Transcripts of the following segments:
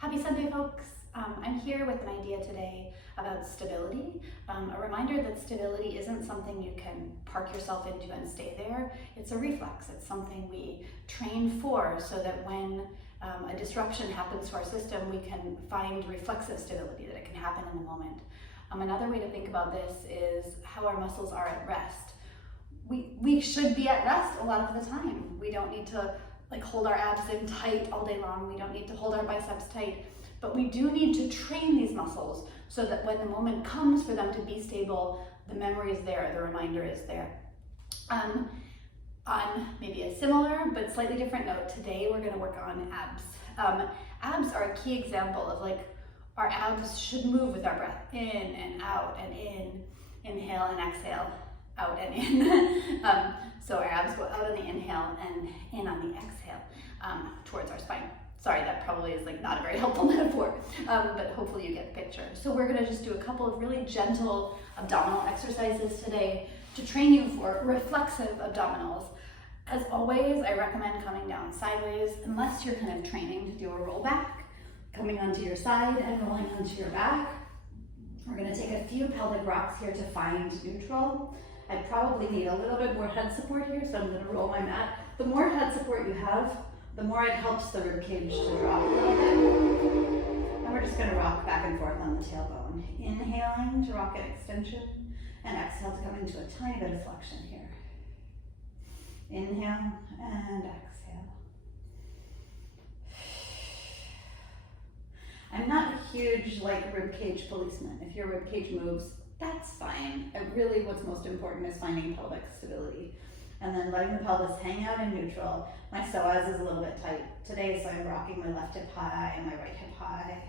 Happy Sunday, folks. I'm here with an idea today about stability. A reminder that stability isn't something you can park yourself into and stay there. It's a reflex. It's something we train for so that when a disruption happens to our system, we can find reflexive stability, that it can happen in the moment. Another way to think about this is how our muscles are at rest. We should be at rest a lot of the time. We don't need to hold our abs in tight all day long. We don't need to hold our biceps tight, but we do need to train these muscles so that when the moment comes for them to be stable, the memory is there, the reminder is there. On maybe a similar but slightly different note, today we're going to work on abs. Abs are a key example of our abs should move with our breath, in and out and in, inhale and exhale, out and in. So our abs go out on the inhale and in on the exhale towards our spine. Sorry, that probably is not a very helpful metaphor, but hopefully you get the picture. So we're gonna just do a couple of really gentle abdominal exercises today to train you for reflexive abdominals. As always, I recommend coming down sideways unless you're kind of training to do a roll back, coming onto your side and rolling onto your back. We're gonna take a few pelvic rocks here to find neutral. I probably need a little bit more head support here, so I'm gonna roll my mat. The more head support you have, the more it helps the rib cage to drop a little bit. And we're just gonna rock back and forth on the tailbone. Inhaling to rock an extension, and exhale to come into a tiny bit of flexion here. Inhale and exhale. I'm not a huge rib cage policeman. If your rib cage moves, that's fine. Really what's most important is finding pelvic stability and then letting the pelvis hang out in neutral. My psoas is a little bit tight today, so I'm rocking my left hip high and my right hip high.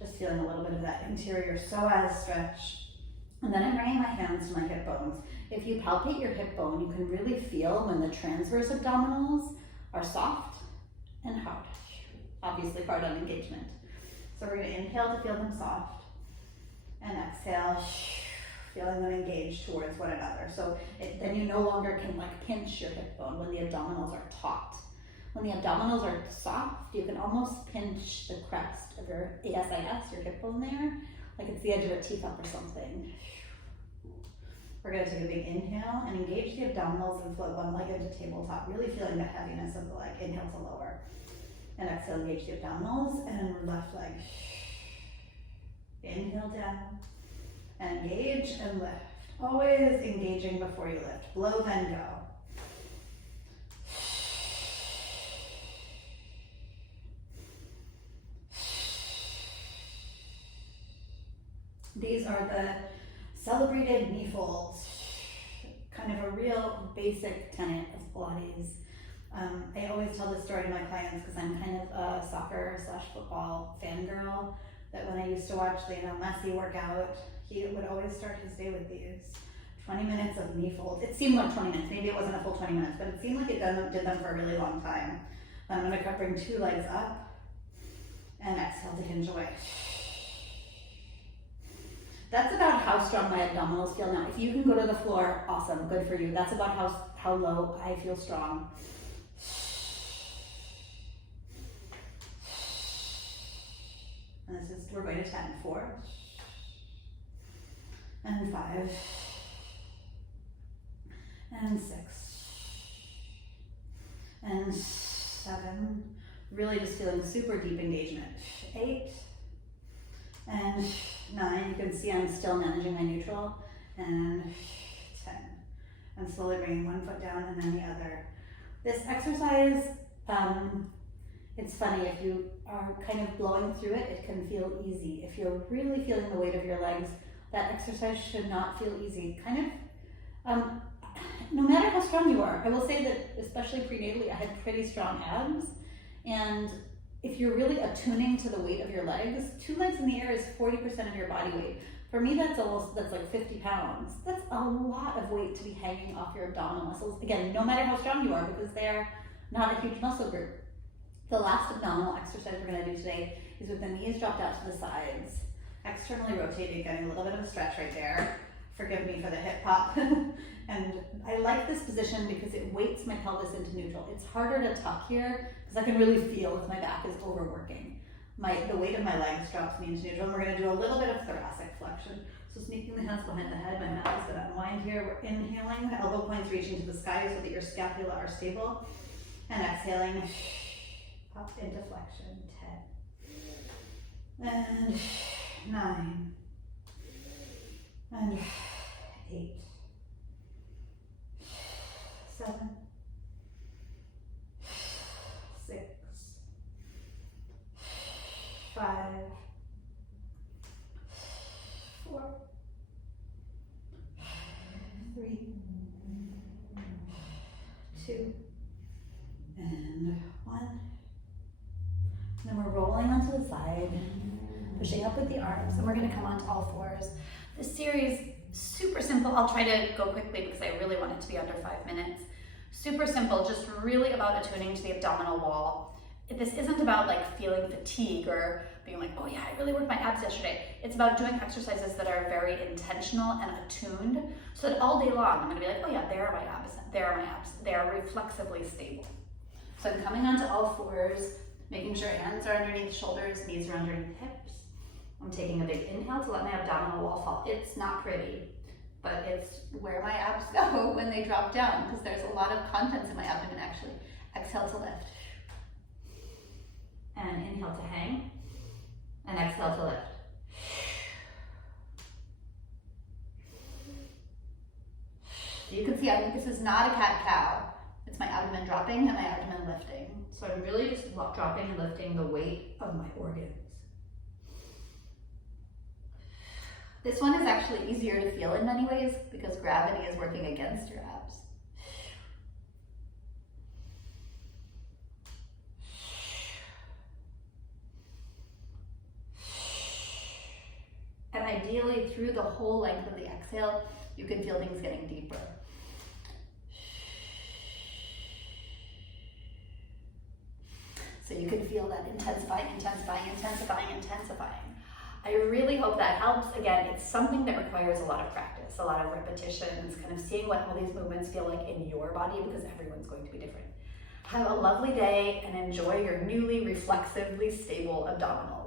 Just feeling a little bit of that interior psoas stretch. And then I'm bringing my hands to my hip bones. If you palpate your hip bone, you can really feel when the transverse abdominals are soft and hard. Obviously hard on engagement. So we're gonna inhale to feel them soft. And exhale, feeling them engage towards one another. So then you no longer can pinch your hip bone when the abdominals are taut. When the abdominals are soft, you can almost pinch the crest of your ASIS, your hip bone there, like it's the edge of a teacup or something. We're gonna take a big inhale and engage the abdominals and float one leg into tabletop, really feeling the heaviness of the leg, inhale to lower. And exhale, engage the abdominals and left leg. Inhale down and engage and lift. Always engaging before you lift. Blow, then go. These are the celebrated knee folds, kind of a real basic tenet of Pilates. I always tell this story to my clients because I'm kind of a soccer/football fangirl, that when I used to watch Lionel Messi work out, he would always start his day with these 20 minutes of knee folds. It seemed like 20 minutes, maybe it wasn't a full 20 minutes, but it seemed like it did them for a really long time. Then I'm gonna bring two legs up and exhale to hinge away. That's about how strong my abdominals feel now. If you can go to the floor, awesome, good for you. That's about how low I feel strong. And we're going to 10, 4, and 5, and 6, and 7, really just feeling super deep engagement, 8, and 9, you can see I'm still managing my neutral, and 10, and slowly bringing one foot down and then the other. This exercise, it's funny, if you are kind of blowing through it, it can feel easy. If you're really feeling the weight of your legs, that exercise should not feel easy. No matter how strong you are, I will say that especially prenatally, I had pretty strong abs. And if you're really attuning to the weight of your legs, 2 legs in the air is 40% of your body weight. For me, that's like 50 pounds. That's a lot of weight to be hanging off your abdominal muscles. Again, no matter how strong you are, because they're not a huge muscle group. The last abdominal exercise we're gonna do today is with the knees dropped out to the sides, externally rotating, getting a little bit of a stretch right there. Forgive me for the hip pop. And I like this position because it weights my pelvis into neutral. It's harder to tuck here because I can really feel if my back is overworking. the weight of my legs drops me into neutral, and we're gonna do a little bit of thoracic flexion. So sneaking the hands behind the head, my mouth is gonna unwind here. We're inhaling, elbow points reaching to the sky so that your scapula are stable. And exhaling, up into flexion, 10. And 9. And 8. 7. 6. 5. 4. 3. 2. And 1. And then we're rolling onto the side, pushing up with the arms, and we're gonna come onto all fours. This series, super simple. I'll try to go quickly because I really want it to be under 5 minutes. Super simple, just really about attuning to the abdominal wall. This isn't about like feeling fatigue or being like, oh yeah, I really worked my abs yesterday. It's about doing exercises that are very intentional and attuned so that all day long I'm gonna be like, oh yeah, there are my abs, there are my abs. They are reflexively stable. So I'm coming onto all fours, making sure hands are underneath shoulders, knees are underneath hips. I'm taking a big inhale to let my abdominal wall fall. It's not pretty, but it's where my abs go when they drop down because there's a lot of contents in my abdomen actually. Exhale to lift. And inhale to hang. And exhale to lift. So you can see, I think this is not a cat-cow. It's my abdomen dropping and my abdomen lifting. So I'm really just dropping and lifting the weight of my organs. This one is actually easier to feel in many ways because gravity is working against your abs. And ideally, through the whole length of the exhale, you can feel things getting deeper. So you can feel that intensifying, intensifying, intensifying, intensifying. I really hope that helps. Again, it's something that requires a lot of practice, a lot of repetitions, kind of seeing what all these movements feel like in your body because everyone's going to be different. Have a lovely day and enjoy your newly reflexively stable abdominals.